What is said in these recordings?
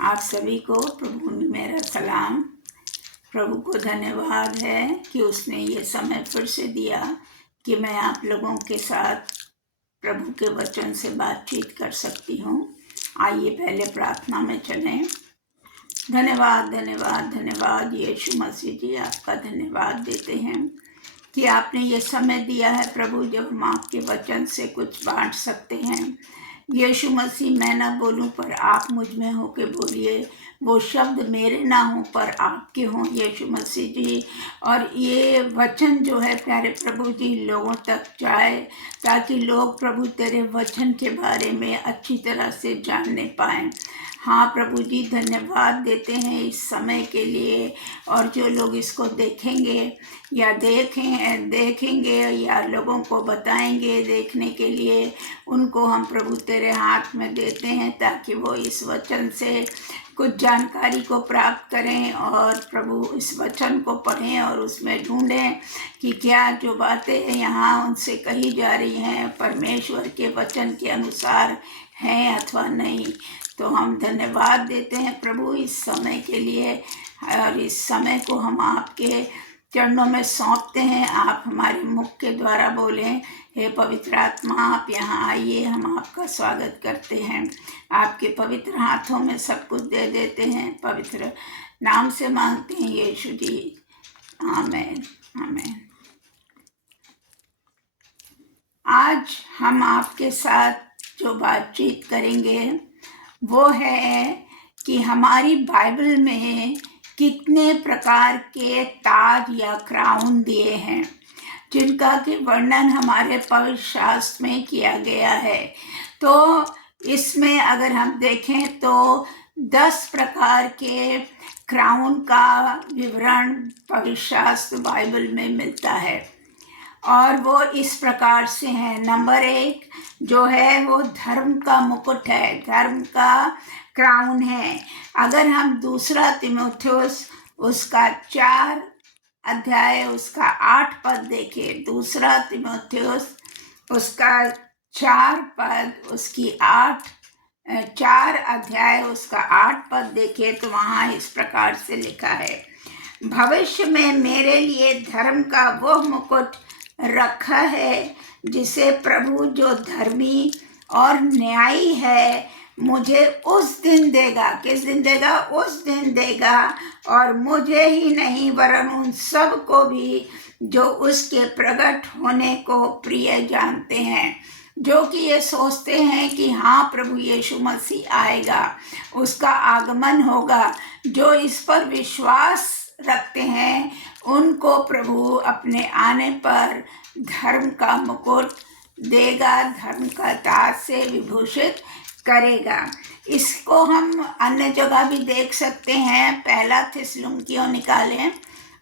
आप सभी को प्रभु में मेरा सलाम। प्रभु को धन्यवाद है कि उसने ये समय फिर से दिया कि मैं आप लोगों के साथ प्रभु के वचन से बातचीत कर सकती हूँ। आइए पहले प्रार्थना में चलें। धन्यवाद धन्यवाद धन्यवाद यीशु मसीह जी, आपका धन्यवाद देते हैं कि आपने ये समय दिया है प्रभु, जब हम आपके वचन से कुछ बांट सकते हैं। यीशु मसीह, मैं ना बोलूं पर आप मुझ में होके बोलिए, वो शब्द मेरे ना हो पर आपके हों यीशु मसीह जी। और ये वचन जो है प्यारे प्रभु जी लोगों तक जाए, ताकि लोग प्रभु तेरे वचन के बारे में अच्छी तरह से जानने पाएं। हाँ प्रभु जी, धन्यवाद देते हैं इस समय के लिए। और जो लोग इसको देखेंगे या देखेंगे या लोगों को बताएंगे देखने के लिए, उनको हम प्रभु तेरे हाथ में देते हैं, ताकि वो इस वचन से कुछ जानकारी को प्राप्त करें और प्रभु इस वचन को पढ़ें और उसमें ढूंढें कि क्या जो बातें यहाँ उनसे कही जा रही हैं परमेश्वर के वचन के अनुसार हैं अथवा नहीं। तो हम धन्यवाद देते हैं प्रभु इस समय के लिए, और इस समय को हम आपके चरणों में सौंपते हैं। आप हमारे मुख के द्वारा बोलें। हे पवित्र आत्मा, आप यहाँ आइए, हम आपका स्वागत करते हैं। आपके पवित्र हाथों में सब कुछ दे देते हैं, पवित्र नाम से मांगते हैं यीशु जी, आमीन आमीन। आज हम आपके साथ जो बातचीत करेंगे वो है कि हमारी बाइबल में कितने प्रकार के ताज या क्राउन दिए हैं, जिनका कि वर्णन हमारे पवित्र शास्त्र में किया गया है। तो इसमें अगर हम देखें तो 10 प्रकार के क्राउन का विवरण पवित्र शास्त्र बाइबल में मिलता है, और वो इस प्रकार से है। नंबर 1 जो है वो धर्म का मुकुट है, धर्म का क्राउन है। अगर हम दूसरा तीमुथियुस उसका 4 अध्याय उसका 8 पद देखें, दूसरा तीमुथियुस उसका 4 पद उसकी 4 अध्याय उसका 8 पद देखें, तो वहाँ इस प्रकार से लिखा है, भविष्य में मेरे लिए धर्म का वो मुकुट रखा है जिसे प्रभु जो धर्मी और न्यायी है मुझे उस दिन देगा। किस दिन देगा? उस दिन देगा। और मुझे ही नहीं वरन उन सब को भी जो उसके प्रकट होने को प्रिय जानते हैं, जो कि ये सोचते हैं कि हाँ प्रभु यीशु मसीह आएगा, उसका आगमन होगा। जो इस पर विश्वास रखते हैं उनको प्रभु अपने आने पर धर्म का मुकुट देगा, धर्म का ताज से विभूषित करेगा। इसको हम अन्य जगह भी देख सकते हैं। पहला थिस्सलुनीकियों निकालें,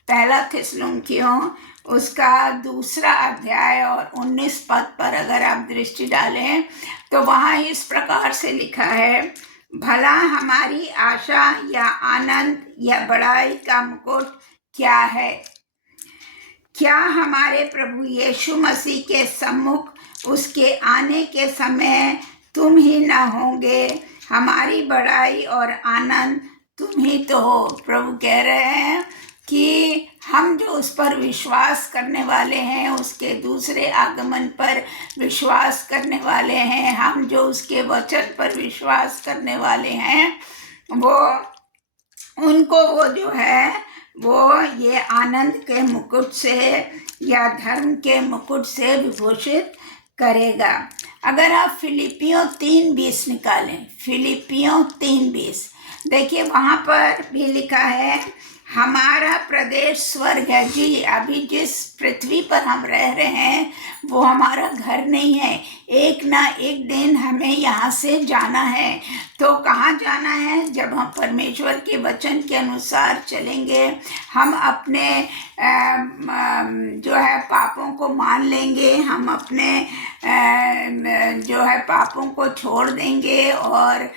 पहला थिस्सलुनीकियों उसका 2 अध्याय और 19 पद पर अगर आप दृष्टि डालें तो वहाँ इस प्रकार से लिखा है, भला हमारी आशा या आनंद या बड़ाई का मुकुट क्या है? क्या हमारे प्रभु यीशु मसीह के सम्मुख उसके आने के समय तुम ही न होंगे? हमारी बड़ाई और आनंद तुम ही तो हो। प्रभु कह रहे हैं कि हम जो उस पर विश्वास करने वाले हैं, उसके दूसरे आगमन पर विश्वास करने वाले हैं, हम जो उसके वचन पर विश्वास करने वाले हैं, वो उनको वो जो है वो ये आनंद के मुकुट से या धर्म के मुकुट से विभूषित करेगा। अगर आप फिलिपियों 3:20 निकालें, फिलिपियों 3:20 देखिए, वहाँ पर भी लिखा है, हमारा प्रदेश स्वर्ग है। जी, अभी जिस पृथ्वी पर हम रह रहे हैं वो हमारा घर नहीं है। एक ना एक दिन हमें यहाँ से जाना है। तो कहाँ जाना है? जब हम परमेश्वर के वचन के अनुसार चलेंगे, हम अपने जो है पापों को मान लेंगे, हम अपने जो है पापों को छोड़ देंगे और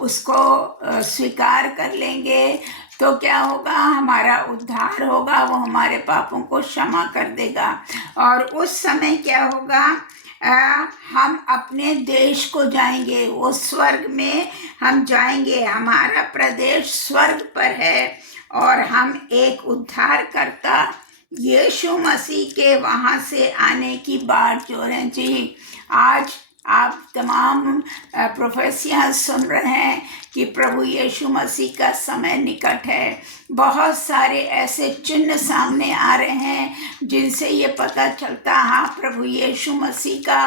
उसको स्वीकार कर लेंगे, तो क्या होगा? हमारा उद्धार होगा, वो हमारे पापों को क्षमा कर देगा। और उस समय क्या होगा? हम अपने देश को जाएंगे, वो स्वर्ग में हम जाएंगे। हमारा प्रदेश स्वर्ग पर है और हम एक उद्धारकर्ता यीशु मसीह के वहाँ से आने की बाट जो है जी। आज आप तमाम प्रोफेसियाँ सुन रहे हैं कि प्रभु यीशु मसीह का समय निकट है। बहुत सारे ऐसे चिन्ह सामने आ रहे हैं जिनसे ये पता चलता, हाँ, प्रभु यीशु मसीह का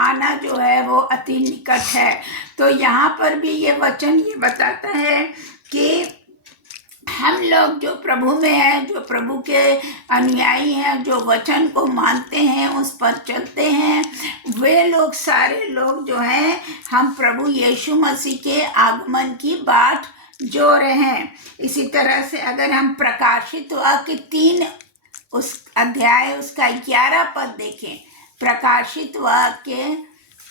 आना जो है वो अति निकट है। तो यहाँ पर भी ये वचन ये बताता है कि हम लोग जो प्रभु में हैं, जो प्रभु के अनुयायी हैं, जो वचन को मानते हैं, उस पर चलते हैं, वे लोग, सारे लोग जो हैं, हम प्रभु यीशु मसीह के आगमन की बाट जो रहे हैं। इसी तरह से अगर हम प्रकाशित वाक्य 3 उस अध्याय उसका 11 पद देखें, प्रकाशित वाक्य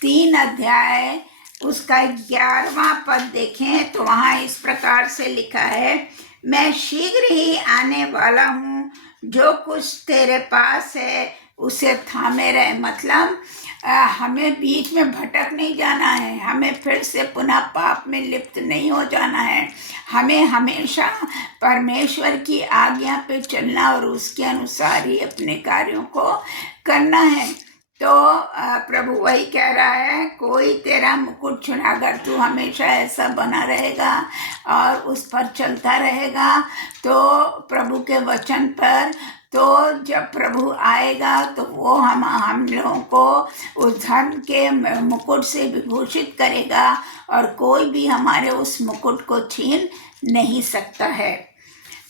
3 अध्याय उसका 11वां पद देखें तो वहाँ इस प्रकार से लिखा है, मैं शीघ्र ही आने वाला हूँ, जो कुछ तेरे पास है उसे थामे रहे। मतलब हमें बीच में भटक नहीं जाना है, हमें फिर से पुनः पाप में लिप्त नहीं हो जाना है। हमें हमेशा परमेश्वर की आज्ञा पे चलना और उसके अनुसार ही अपने कार्यों को करना है। तो प्रभु वही कह रहा है, कोई तेरा मुकुट छुना, अगर तू हमेशा ऐसा बना रहेगा और उस पर चलता रहेगा तो प्रभु के वचन पर, तो जब प्रभु आएगा तो वो हम लोगों को उस धर्म के मुकुट से विभूषित करेगा और कोई भी हमारे उस मुकुट को छीन नहीं सकता है।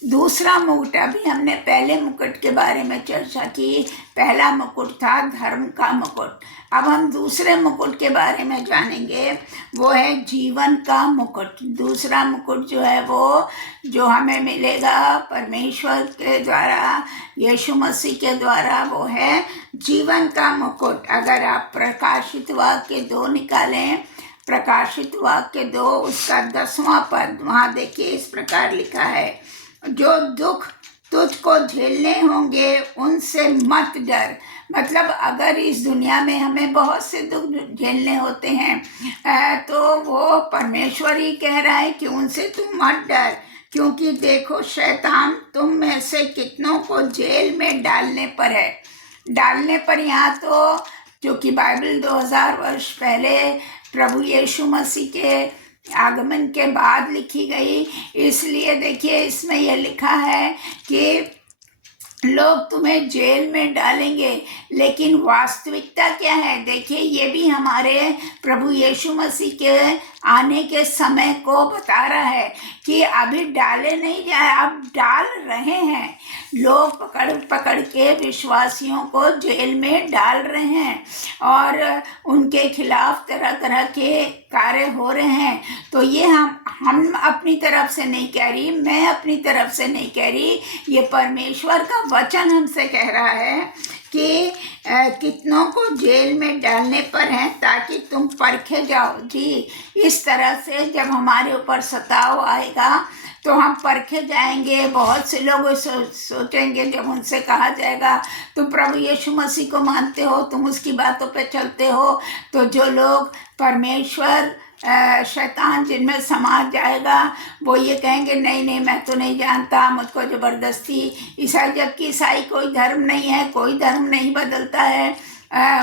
दूसरा मुकुट, अभी हमने पहले मुकुट के बारे में चर्चा की, पहला मुकुट था धर्म का मुकुट। अब हम दूसरे मुकुट के बारे में जानेंगे, वो है जीवन का मुकुट। दूसरा मुकुट जो है वो जो हमें मिलेगा परमेश्वर के द्वारा, यीशु मसीह के द्वारा, वो है जीवन का मुकुट। अगर आप प्रकाशित वाक्य 2 निकालें, प्रकाशित वाक्य 2 उसका 10वां पद, वहाँ देखिए इस प्रकार लिखा है, जो दुख तुझको झेलने होंगे उनसे मत डर। मतलब अगर इस दुनिया में हमें बहुत से दुख झेलने होते हैं तो वो परमेश्वर ही कह रहा है कि उनसे तुम मत डर, क्योंकि देखो शैतान तुम में से कितनों को जेल में डालने पर है। डालने पर, यहाँ तो जो कि बाइबल 2000 वर्ष पहले प्रभु यीशु मसीह के आगमन के बाद लिखी गई, इसलिए देखिए इसमें यह लिखा है कि लोग तुम्हें जेल में डालेंगे, लेकिन वास्तविकता क्या है? देखिए ये भी हमारे प्रभु यीशु मसीह के आने के समय को बता रहा है कि अभी डाले नहीं जाए, अब डाल रहे हैं। लोग पकड़ पकड़ के विश्वासियों को जेल में डाल रहे हैं और उनके खिलाफ तरह तरह के कार्य हो रहे हैं। तो ये हम अपनी तरफ से नहीं कह रही, मैं अपनी तरफ से नहीं कह रही, ये परमेश्वर का वचन हमसे कह रहा है कि कितनों को जेल में डालने पर है ताकि तुम परखे जाओ। जी, इस तरह से जब हमारे ऊपर सताव आएगा तो हम परखे जाएंगे। बहुत से लोग सोचेंगे, जब उनसे कहा जाएगा तुम प्रभु यीशु मसीह को मानते हो, तुम उसकी बातों पे चलते हो, तो जो लोग परमेश्वर शैतान जिनमें समा जाएगा वो ये कहेंगे नहीं नहीं मैं तो नहीं जानता, मुझको ज़बरदस्ती ईसाई, जबकि ईसाई कोई धर्म नहीं है, कोई धर्म नहीं बदलता है।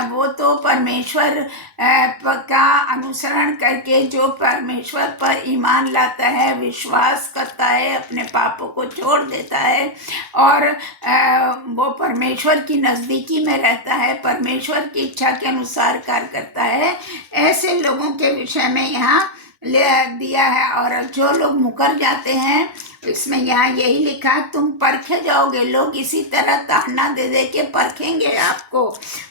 वो तो परमेश्वर का अनुसरण करके जो परमेश्वर पर ईमान लाता है, विश्वास करता है, अपने पापों को छोड़ देता है और वो परमेश्वर की नज़दीकी में रहता है, परमेश्वर की इच्छा के अनुसार कार्य करता है, ऐसे लोगों के विषय में यहाँ ले दिया है। और जो लोग मुकर जाते हैं, इसमें यहाँ यही लिखा, तुम परखे जाओगे। लोग इसी तरह ताड़ना दे दे के परखेंगे आपको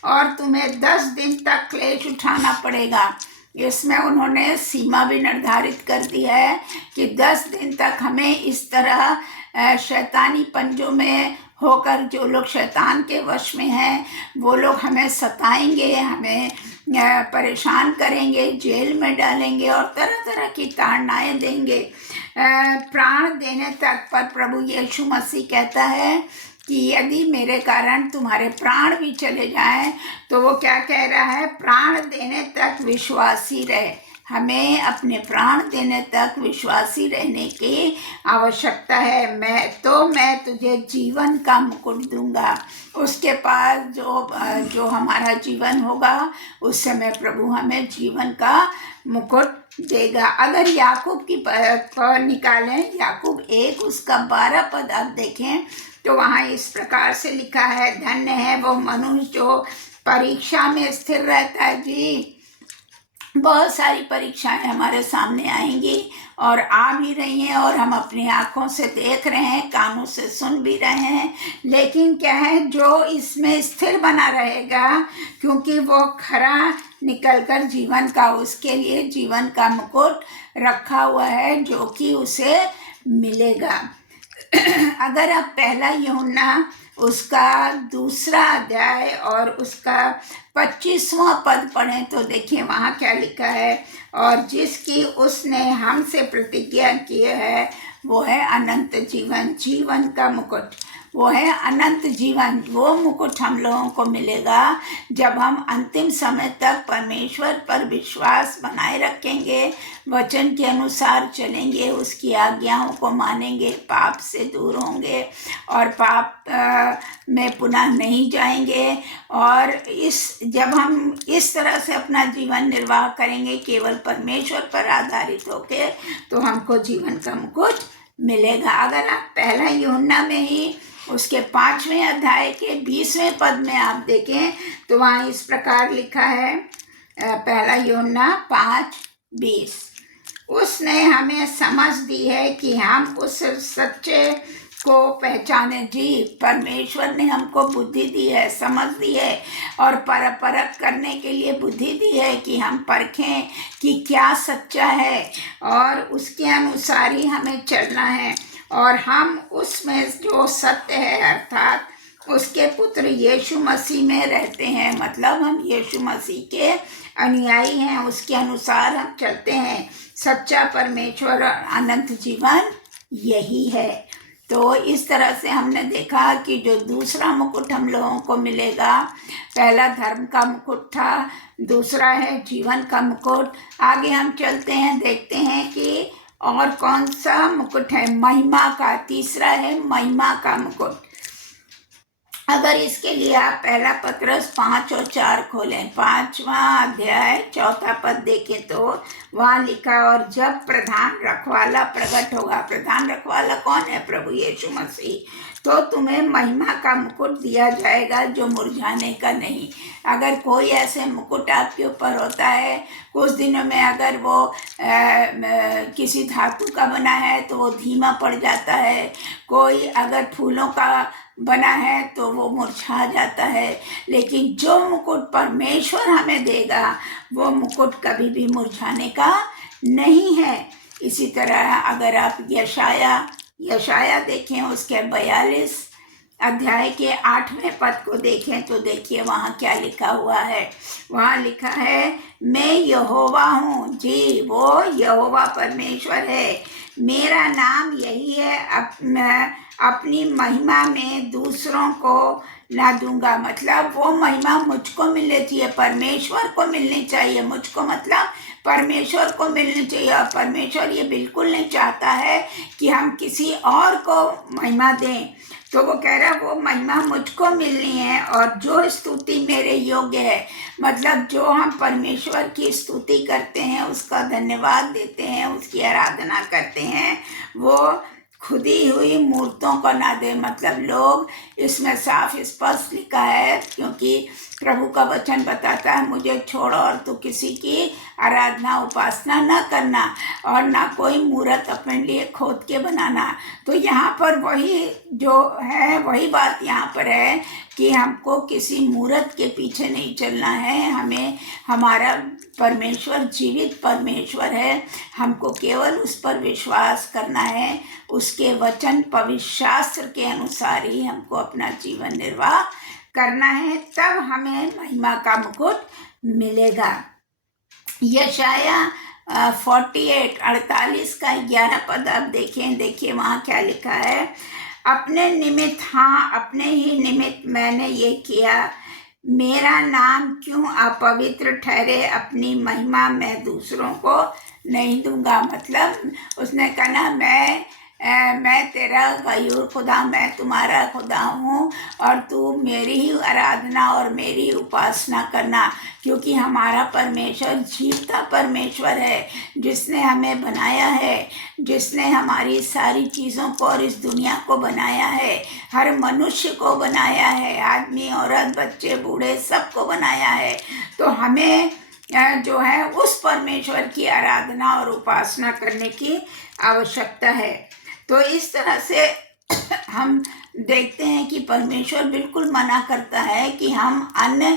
और तुम्हें 10 दिन तक क्लेश उठाना पड़ेगा। इसमें उन्होंने सीमा भी निर्धारित कर दी है कि 10 दिन तक हमें इस तरह शैतानी पंजों में होकर, जो लोग शैतान के वश में हैं वो लोग हमें सताएंगे, हमें परेशान करेंगे, जेल में डालेंगे और तरह तरह की ताड़नाएं देंगे, प्राण देने तक। पर प्रभु यीशु मसीह कहता है कि यदि मेरे कारण तुम्हारे प्राण भी चले जाएं, तो वो क्या कह रहा है, प्राण देने तक विश्वासी रहे। हमें अपने प्राण देने तक विश्वासी रहने की आवश्यकता है। मैं तुझे जीवन का मुकुट दूंगा। उसके पास जो हमारा जीवन होगा, उस समय प्रभु हमें जीवन का मुकुट देगा। अगर याकूब की निकालें, याकूब 1 उसका 12 पद आप देखें, तो वहाँ इस प्रकार से लिखा है, धन्य है वो मनुष्य जो परीक्षा में स्थिर रहता है। जी, बहुत सारी परीक्षाएं हमारे सामने आएंगी और आ भी रही हैं, और हम अपनी आंखों से देख रहे हैं, कानों से सुन भी रहे हैं। लेकिन क्या है, जो इसमें स्थिर बना रहेगा, क्योंकि वो खरा निकलकर जीवन का, उसके लिए जीवन का मुकुट रखा हुआ है, जो कि उसे मिलेगा। अगर आप पहला यूहन्ना उसका 2 अध्याय और उसका 25वां पद पढ़ें, तो देखिए वहाँ क्या लिखा है, और जिसकी उसने हमसे प्रतिज्ञा की है वो है अनंत जीवन, जीवन का मुकुट, वो है अनंत जीवन। वो मुकुट हम लोगों को मिलेगा जब हम अंतिम समय तक परमेश्वर पर विश्वास बनाए रखेंगे, वचन के अनुसार चलेंगे, उसकी आज्ञाओं को मानेंगे, पाप से दूर होंगे और पाप में पुनः नहीं जाएंगे। और जब हम इस तरह से अपना जीवन निर्वाह करेंगे, केवल परमेश्वर पर आधारित होके, तो हमको जीवन का मुकुट मिलेगा। अगर आप पहला यूहन्ना में ही उसके 5वें अध्याय के 20वें पद में आप देखें, तो वहाँ इस प्रकार लिखा है, पहला यूहन्ना 5:20, उसने हमें समझ दी है कि हम उस सच्चे को पहचाने। जी, परमेश्वर ने हमको बुद्धि दी है, समझ दी है, और परख करने के लिए बुद्धि दी है कि हम परखें कि क्या सच्चा है, और उसके अनुसार ही हमें चलना है। और हम उसमें जो सत्य है, अर्थात उसके पुत्र यीशु मसीह में रहते हैं। मतलब हम यीशु मसीह के अनुयायी हैं, उसके अनुसार हम चलते हैं। सच्चा परमेश्वर और अनंत जीवन यही है। तो इस तरह से हमने देखा कि जो दूसरा मुकुट हम लोगों को मिलेगा, पहला धर्म का मुकुट था, दूसरा है जीवन का मुकुट। आगे हम चलते हैं, देखते हैं कि और कौन सा मुकुट है, महिमा का। तीसरा है महिमा का मुकुट। अगर इसके लिए आप पहला पत्रस 5 और 4 खोलें, 5वां अध्याय 4था पद देखें, तो वहाँ लिखा, और जब प्रधान रखवाला प्रकट होगा, प्रधान रखवाला कौन है, प्रभु यीशु मसीह, तो तुम्हें महिमा का मुकुट दिया जाएगा जो मुरझाने का नहीं। अगर कोई ऐसे मुकुट आपके ऊपर होता है, कुछ दिनों में अगर वो किसी धातु का बना है तो वो धीमा पड़ जाता है, कोई अगर फूलों का बना है तो वो मुरझा जाता है, लेकिन जो मुकुट परमेश्वर हमें देगा, वो मुकुट कभी भी मुरझाने का नहीं है। इसी तरह अगर आप यशाया देखें, उसके 42 अध्याय के 8वें पद को देखें, तो देखिए वहाँ क्या लिखा हुआ है। वहाँ लिखा है, मैं यहोवा हूँ। जी, वो यहोवा परमेश्वर है, मेरा नाम यही है, अपनी महिमा में दूसरों को ला दूंगा। मतलब वो महिमा मुझको मिलनी चाहिए, परमेश्वर को मिलनी चाहिए। मुझको मतलब परमेश्वर को मिलनी चाहिए, और परमेश्वर ये बिल्कुल नहीं चाहता है कि हम किसी और को महिमा दें। तो वो कह रहा है वो महिमा मुझको मिलनी है, और जो स्तुति मेरे योग्य है, मतलब जो हम परमेश्वर की स्तुति करते हैं, उसका धन्यवाद देते हैं, उसकी आराधना करते हैं, वो खुदी हुई मूर्तों को ना दे। मतलब लोग, इसमें साफ स्पष्ट लिखा है, क्योंकि प्रभु का वचन बताता है, मुझे छोड़ो और तू किसी की आराधना उपासना न करना, और ना कोई मूर्त अपने लिए खोद के बनाना। तो यहाँ पर वही जो है, वही बात यहाँ पर है कि हमको किसी मूर्त के पीछे नहीं चलना है। हमें, हमारा परमेश्वर जीवित परमेश्वर है, हमको केवल उस पर विश्वास करना है, उसके वचन पवित्र शास्त्र के अनुसार ही हमको अपना जीवन निर्वाह करना है, तब हमें महिमा का मुकुट मिलेगा। यशाया 48 का 11 पद आप देखिए वहाँ क्या लिखा है, अपने निमित्त, हाँ अपने ही निमित्त मैंने ये किया, मेरा नाम क्यों अपवित्र ठहरे, अपनी महिमा मैं दूसरों को नहीं दूंगा। मतलब उसने कहा ना, मैं तेरा गयूर खुदा, मैं तुम्हारा खुदा हूँ और तू मेरी ही आराधना और मेरी उपासना करना, क्योंकि हमारा परमेश्वर जीवता परमेश्वर है, जिसने हमें बनाया है, जिसने हमारी सारी चीज़ों को और इस दुनिया को बनाया है, हर मनुष्य को बनाया है, आदमी औरत बच्चे बूढ़े सबको बनाया है। तो हमें जो है उस परमेश्वर की आराधना और उपासना करने की आवश्यकता है। तो इस तरह से हम देखते हैं कि परमेश्वर बिल्कुल मना करता है कि हम अन्य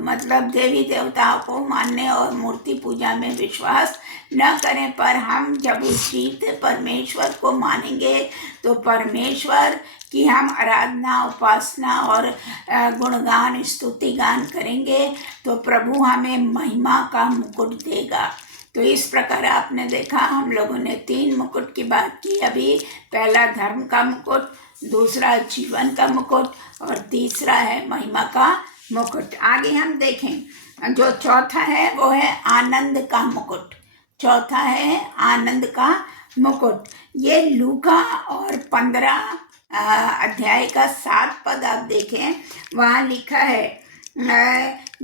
मतलब देवी देवताओं को मानने और मूर्ति पूजा में विश्वास न करें, पर हम जब उस जीवित परमेश्वर को मानेंगे तो परमेश्वर की हम आराधना उपासना और गुणगान स्तुति गान करेंगे तो प्रभु हमें महिमा का मुकुट देगा। तो इस प्रकार आपने देखा, हम लोगों ने 3 मुकुट की बात की अभी। पहला धर्म का मुकुट, दूसरा जीवन का मुकुट और तीसरा है महिमा का मुकुट। आगे हम देखें, जो चौथा है वो है आनंद का मुकुट। चौथा है आनंद का मुकुट। ये लूका और 15 अध्याय का 7 पद आप देखें, वहाँ लिखा है,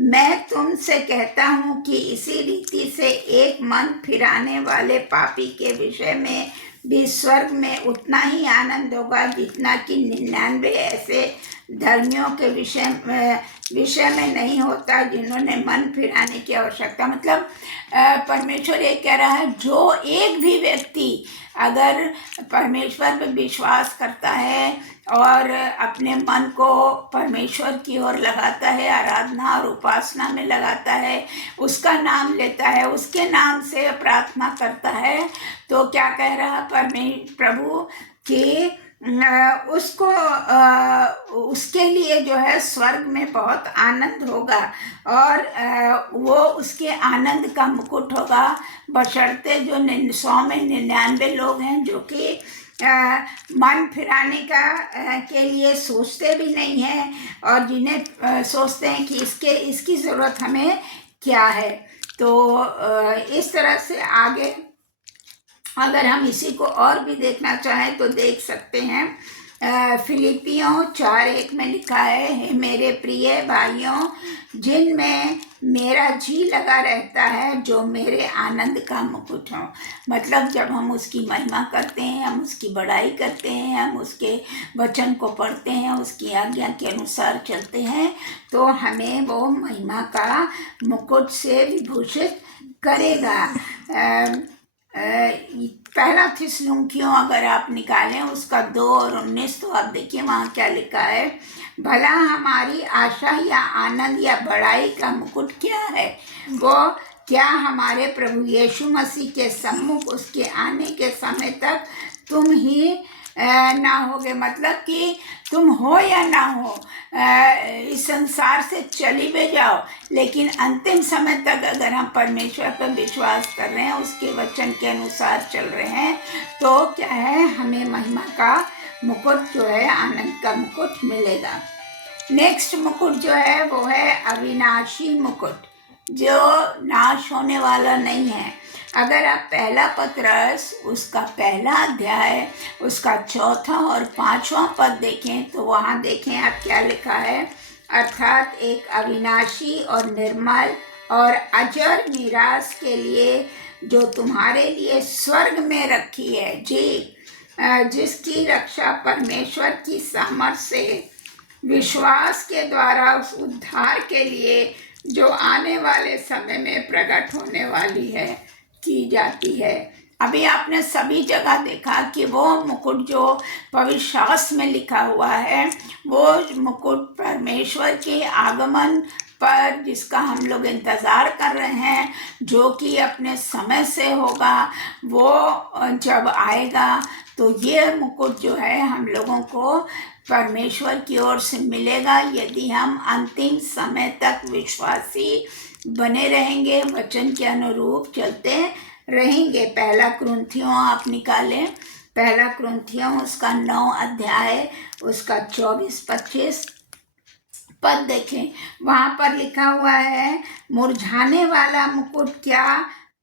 मैं तुमसे कहता हूँ कि इसी रीति से एक मन फिराने वाले पापी के विषय में भी स्वर्ग में उतना ही आनंद होगा जितना कि 99 ऐसे धर्मियों के विषय में नहीं होता जिन्होंने मन फिराने की आवश्यकता। मतलब परमेश्वर ये कह रहा है, जो एक भी व्यक्ति अगर परमेश्वर पर विश्वास करता है और अपने मन को परमेश्वर की ओर लगाता है, आराधना और उपासना में लगाता है, उसका नाम लेता है, उसके नाम से प्रार्थना करता है, तो क्या कह रहा प्रभु कि उसको उसके लिए जो है स्वर्ग में बहुत आनंद होगा और वो उसके आनंद का मुकुट होगा, बशर्ते जो 100 में 99 लोग हैं जो कि मन फिराने के लिए सोचते भी नहीं है और जिन्हें सोचते हैं कि इसकी ज़रूरत हमें क्या है। तो इस तरह से आगे अगर हम इसी को और भी देखना चाहें तो देख सकते हैं। फिलिपियों 4:1 में लिखा है, हे मेरे प्रिय भाइयों, जिनमें मेरा जी लगा रहता है, जो मेरे आनंद का मुकुट हो। मतलब जब हम उसकी महिमा करते हैं, हम उसकी बड़ाई करते हैं, हम उसके वचन को पढ़ते हैं, उसकी आज्ञा के अनुसार चलते हैं, तो हमें वो महिमा का मुकुट से विभूषित करेगा। पहला थिस्सलुनीकियों अगर आप निकालें उसका 2 और 19, तो आप देखिए वहाँ क्या लिखा है, भला हमारी आशा या आनंद या बड़ाई का मुकुट क्या है, वो क्या हमारे प्रभु यीशु मसीह के सम्मुख उसके आने के समय तक तुम ही ना होगे। मतलब कि तुम हो या ना हो, इस संसार से चली भी जाओ, लेकिन अंतिम समय तक अगर हम परमेश्वर पर विश्वास कर रहे हैं, उसके वचन के अनुसार चल रहे हैं, तो क्या है, हमें महिमा का मुकुट जो है, आनंद का मुकुट मिलेगा। नेक्स्ट मुकुट जो है वो है अविनाशी मुकुट, जो नाश होने वाला नहीं है। अगर आप पहला पत्रस उसका पहला अध्याय उसका 4था और 5वां पद देखें तो वहाँ देखें आप क्या लिखा है, अर्थात एक अविनाशी और निर्मल और अजर मीरास के लिए जो तुम्हारे लिए स्वर्ग में रखी है, जिसकी रक्षा परमेश्वर की सामर्थ से विश्वास के द्वारा उस उद्धार के लिए जो आने वाले समय में प्रकट होने वाली है की जाती है। अभी आपने सभी जगह देखा कि वो मुकुट जो पवित्र शास्त्र में लिखा हुआ है, वो मुकुट परमेश्वर के आगमन पर जिसका हम लोग इंतज़ार कर रहे हैं, जो कि अपने समय से होगा, वो जब आएगा तो ये मुकुट जो है हम लोगों को परमेश्वर की ओर से मिलेगा, यदि हम अंतिम समय तक विश्वासी बने रहेंगे, वचन के अनुरूप चलते रहेंगे। पहला कुरिन्थियों आप निकालें पहला कुरिन्थियों उसका 9 अध्याय उसका 24-25 पद देखें। वहां पर लिखा हुआ है, मुरझाने वाला मुकुट क्या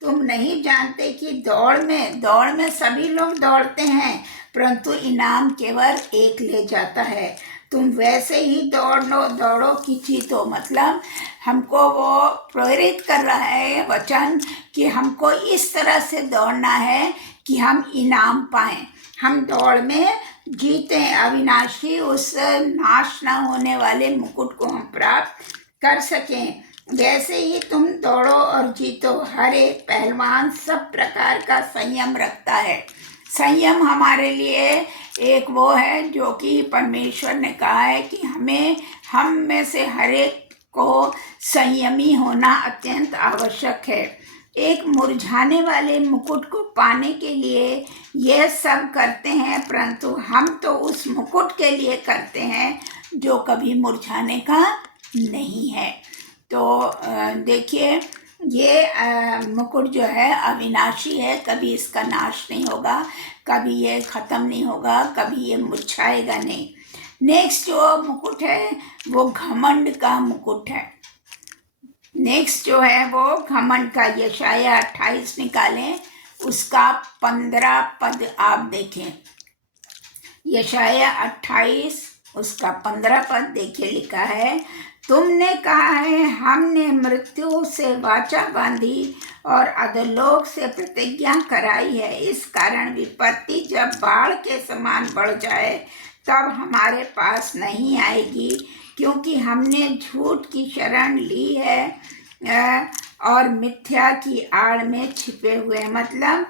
तुम नहीं जानते कि दौड़ में सभी लोग दौड़ते हैं, परंतु इनाम केवल एक ले जाता है। तुम वैसे ही दौड़ो कि जीतो। मतलब हमको वो प्रेरित कर रहा है वचन कि हमको इस तरह से दौड़ना है कि हम इनाम पाएं, हम दौड़ में जीते, अविनाशी उस नाश न होने वाले मुकुट को हम प्राप्त कर सकें। वैसे ही तुम दौड़ो और जीतो। हर एक पहलवान सब प्रकार का संयम रखता है। संयम हमारे लिए एक वो है जो कि परमेश्वर ने कहा है कि हम में से हर एक को संयमी होना अत्यंत आवश्यक है। एक मुरझाने वाले मुकुट को पाने के लिए यह सब करते हैं, परंतु हम तो उस मुकुट के लिए करते हैं जो कभी मुरझाने का नहीं है। तो देखिए, ये मुकुट जो है अविनाशी है, कभी इसका नाश नहीं होगा, कभी ये खत्म नहीं होगा, कभी ये मुरझाएगा नहीं। नेक्स्ट जो मुकुट है वो घमंड का मुकुट है। नेक्स्ट जो है वो घमंड का, यशाया 28 निकालें, उसका 15 पद आप देखें। यशाया 28 उसका 15 पद देखिए, लिखा है, तुमने कहा है हमने मृत्यु से वाचा बांधी और अधोलोक से प्रतिज्ञा कराई है। इस कारण विपत्ति जब बाढ़ के समान बढ़ जाए तब हमारे पास नहीं आएगी, क्योंकि हमने झूठ की शरण ली है और मिथ्या की आड़ में छिपे हुए। मतलब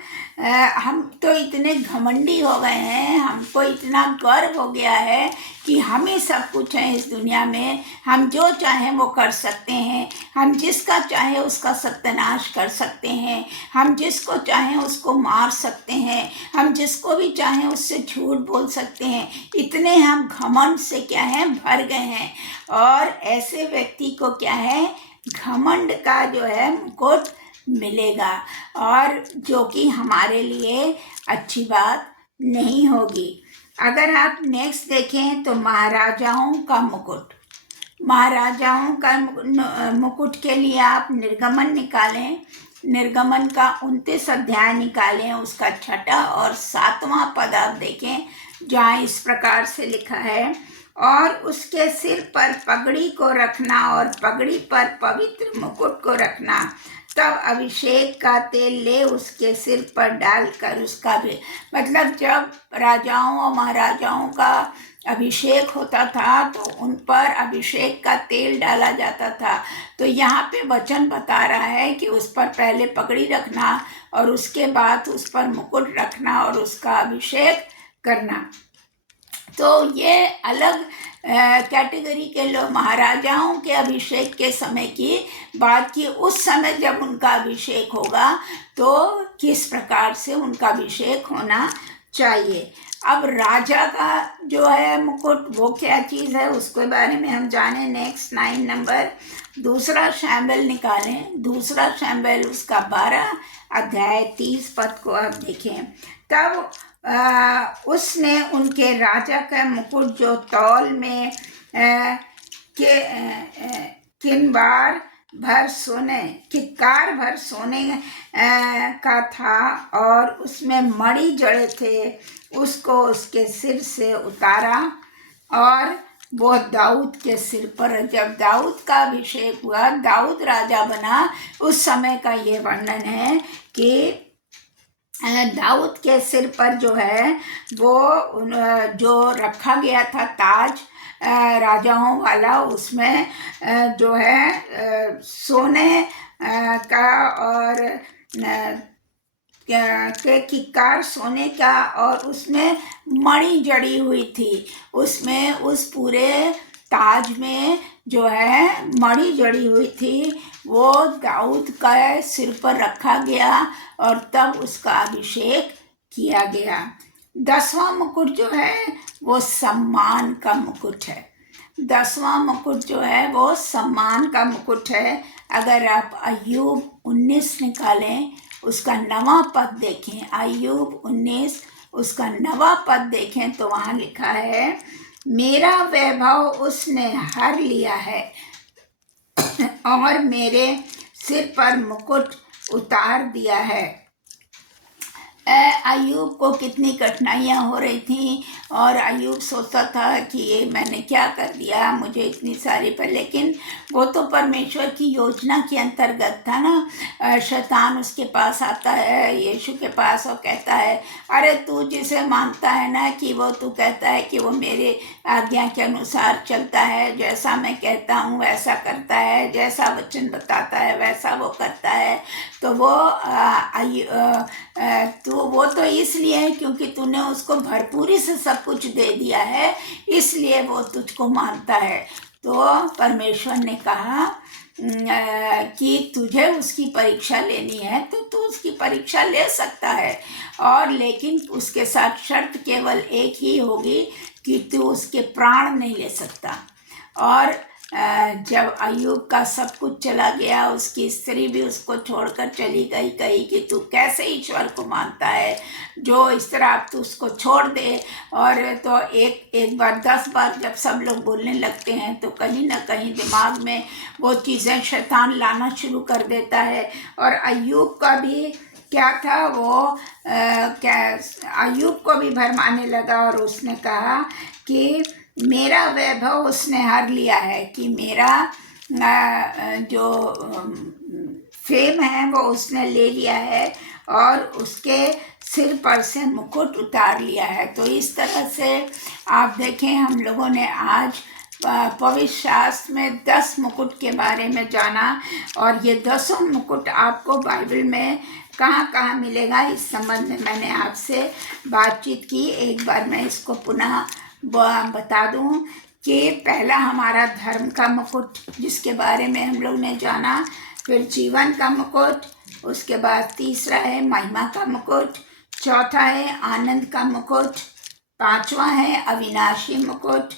हम तो इतने घमंडी हो गए हैं, हमको इतना गर्व हो गया है कि हम ही सब कुछ हैं इस दुनिया में, हम जो चाहें वो कर सकते हैं, हम जिसका चाहे उसका सत्यानाश कर सकते हैं, हम जिसको चाहें उसको मार सकते हैं, हम जिसको भी चाहें उससे झूठ बोल सकते हैं। इतने हम घमंड से क्या है भर गए हैं। और ऐसे व्यक्ति को क्या है, घमंड का जो है मुकुट मिलेगा, और जो कि हमारे लिए अच्छी बात नहीं होगी। अगर आप नेक्स्ट देखें तो महाराजाओं का मुकुट, महाराजाओं का मुकुट के लिए आप निर्गमन निकालें, निर्गमन का 29 अध्याय निकालें, उसका 6 और 7वां पद आप देखें, जहाँ इस प्रकार से लिखा है, और उसके सिर पर पगड़ी को रखना और पगड़ी पर पवित्र मुकुट को रखना, तब अभिषेक का तेल ले उसके सिर पर डालकर उसका भी। मतलब जब राजाओं और महाराजाओं का अभिषेक होता था तो उन पर अभिषेक का तेल डाला जाता था। तो यहाँ पे वचन बता रहा है कि उस पर पहले पगड़ी रखना और उसके बाद उस पर मुकुट रखना और उसका अभिषेक करना। तो ये अलग कैटेगरी के लोग, महाराजाओं के अभिषेक के समय की बात की, उस समय जब उनका अभिषेक होगा तो किस प्रकार से उनका अभिषेक होना चाहिए। अब राजा का जो है मुकुट वो क्या चीज़ है उसके बारे में हम जाने। नेक्स्ट 9 नंबर, दूसरा शैमुएल निकालें, दूसरा शैमुएल उसका 12 अध्याय 30 पद को आप देखें। तब उसने उनके राजा का मुकुट जो तौल में किक्कार भर सोने का था और उसमें मणि जड़े थे, उसको उसके सिर से उतारा और वो दाऊद के सिर पर। जब दाऊद का अभिषेक हुआ, दाऊद राजा बना, उस समय का ये वर्णन है कि दाऊद के सिर पर जो है वो जो रखा गया था ताज राजाओं वाला, उसमें जो है सोने का और के किक्कार सोने का और उसमें मणि जड़ी हुई थी। उसमें उस पूरे ताज में जो है मणि जड़ी हुई थी, वो दाऊद का सिर पर रखा गया और तब उसका अभिषेक किया गया। 10वां मुकुट जो है वो सम्मान का मुकुट है। 10वां मुकुट जो है वो सम्मान का मुकुट है। अगर आप अय्यूब 19 निकालें, उसका 9वां पद देखें, अय्यूब 19 उसका 9वां पद देखें तो वहाँ लिखा है, मेरा वैभव उसने हर लिया है और मेरे सिर पर मुकुट उतार दिया है। अय्यूब को कितनी कठिनाइयाँ हो रही थी और अय्यूब सोचता था कि ये मैंने क्या कर दिया, मुझे इतनी सारी पर, लेकिन वो तो परमेश्वर की योजना के अंतर्गत था ना। शैतान उसके पास आता है, यीशु के पास, और कहता है, अरे तू जिसे मानता है ना कि वो, तू कहता है कि वो मेरे आज्ञा के अनुसार चलता है, जैसा मैं कहता हूँ वैसा करता है, जैसा वचन बताता है वैसा वो करता है, तो वो वो तो इसलिए है क्योंकि तूने उसको भरपूरी से सब कुछ दे दिया है, इसलिए वो तुझको मानता है। तो परमेश्वर ने कहा कि तुझे उसकी परीक्षा लेनी है तो तू उसकी परीक्षा ले सकता है, और लेकिन उसके साथ शर्त केवल एक ही होगी कि तू उसके प्राण नहीं ले सकता। और जब अय्यूब का सब कुछ चला गया, उसकी स्त्री भी उसको छोड़कर चली गई, कही कि तू कैसे ईश्वर को मानता है जो इस तरह, अब तू उसको छोड़ दे। और तो एक बार 10 बार जब सब लोग बोलने लगते हैं तो कहीं ना कहीं दिमाग में वो चीज़ें शैतान लाना शुरू कर देता है। और अय्यूब का भी क्या था, वो अय्यूब को भी भरमाने लगा और उसने कहा कि मेरा वैभव उसने हर लिया है, कि मेरा जो फेम है वो उसने ले लिया है और उसके सिर पर से मुकुट उतार लिया है। तो इस तरह से आप देखें, हम लोगों ने आज पवित्र शास्त्र में 10 मुकुट के बारे में जाना, और ये 10 मुकुट आपको बाइबल में कहाँ कहाँ मिलेगा, इस संबंध में मैंने आपसे बातचीत की। एक बार मैं इसको पुनः बता दूं कि पहला हमारा धर्म का मुकुट, जिसके बारे में हम लोग ने जाना, फिर जीवन का मुकुट, उसके बाद तीसरा है महिमा का मुकुट, चौथा है आनंद का मुकुट, पांचवा है अविनाशी मुकुट,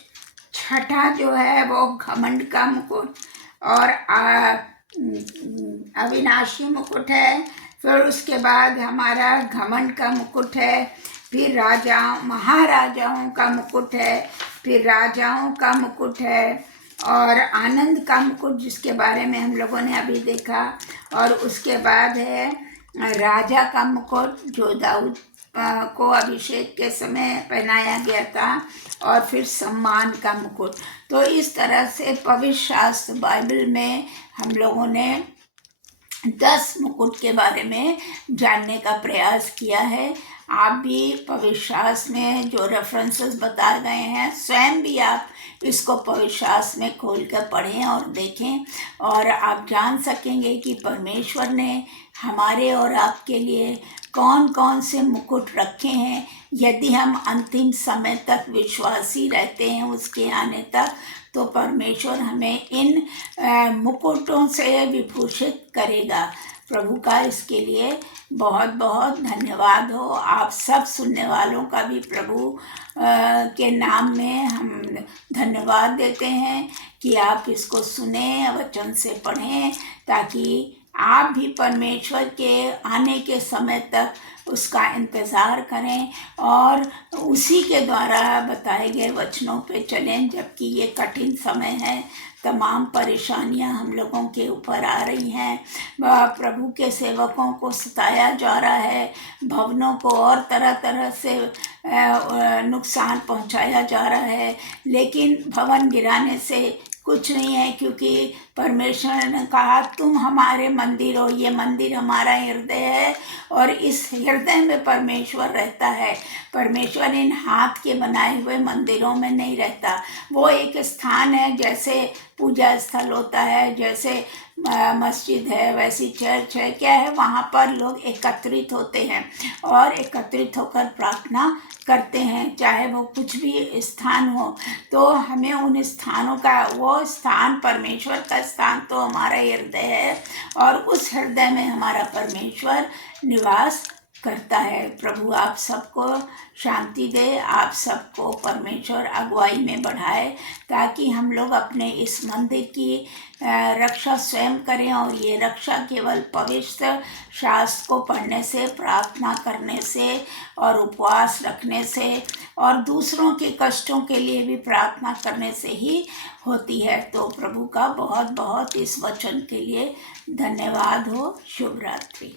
छठा जो है वो घमंड का मुकुट और अविनाशी मुकुट है। फिर उसके बाद हमारा घमंड का मुकुट है, फिर महाराजाओं का मुकुट है, फिर राजाओं का मुकुट है, और आनंद का मुकुट जिसके बारे में हम लोगों ने अभी देखा, और उसके बाद है राजा का मुकुट जो दाऊद को अभिषेक के समय पहनाया गया था, और फिर सम्मान का मुकुट। तो इस तरह से पवित्र शास्त्र बाइबल में हम लोगों ने 10 मुकुट के बारे में जानने का प्रयास किया है। आप भी पवित्र शास्त्र में जो रेफरेंसेस बताए गए हैं, स्वयं भी आप इसको पवित्र शास्त्र में खोल कर पढ़ें और देखें, और आप जान सकेंगे कि परमेश्वर ने हमारे और आपके लिए कौन कौन से मुकुट रखे हैं। यदि हम अंतिम समय तक विश्वासी रहते हैं उसके आने तक, तो परमेश्वर हमें इन मुकुटों से विभूषित करेगा। प्रभु का इसके लिए बहुत बहुत धन्यवाद हो। आप सब सुनने वालों का भी प्रभु के नाम में हम धन्यवाद देते हैं कि आप इसको सुने, वचन से पढ़ें, ताकि आप भी परमेश्वर के आने के समय तक उसका इंतज़ार करें और उसी के द्वारा बताए गए वचनों पे चलें। जबकि ये कठिन समय है, तमाम परेशानियां हम लोगों के ऊपर आ रही हैं, प्रभु के सेवकों को सताया जा रहा है, भवनों को और तरह तरह से नुकसान पहुंचाया जा रहा है, लेकिन भवन गिराने से कुछ नहीं है, क्योंकि परमेश्वर ने कहा तुम हमारे मंदिर हो। ये मंदिर हमारा हृदय है और इस हृदय में परमेश्वर रहता है। परमेश्वर इन हाथ के बनाए हुए मंदिरों में नहीं रहता। वो एक स्थान है, जैसे पूजा स्थल होता है, जैसे मस्जिद है, वैसी चर्च है, क्या है, वहाँ पर लोग एकत्रित होते हैं और एकत्रित होकर प्रार्थना करते हैं, चाहे वो कुछ भी स्थान हो। तो हमें उन स्थानों का, वो स्थान परमेश्वर का स्थान तो हमारा हृदय है, और उस हृदय में हमारा परमेश्वर निवास करता है। प्रभु आप सबको शांति दे, आप सबको परमेश्वर अगुवाई में बढ़ाए, ताकि हम लोग अपने इस मंदिर की रक्षा स्वयं करें, और ये रक्षा केवल पवित्र शास्त्र को पढ़ने से, प्रार्थना करने से और उपवास रखने से और दूसरों के कष्टों के लिए भी प्रार्थना करने से ही होती है। तो प्रभु का बहुत बहुत इस वचन के लिए धन्यवाद हो। शुभ रात्रि।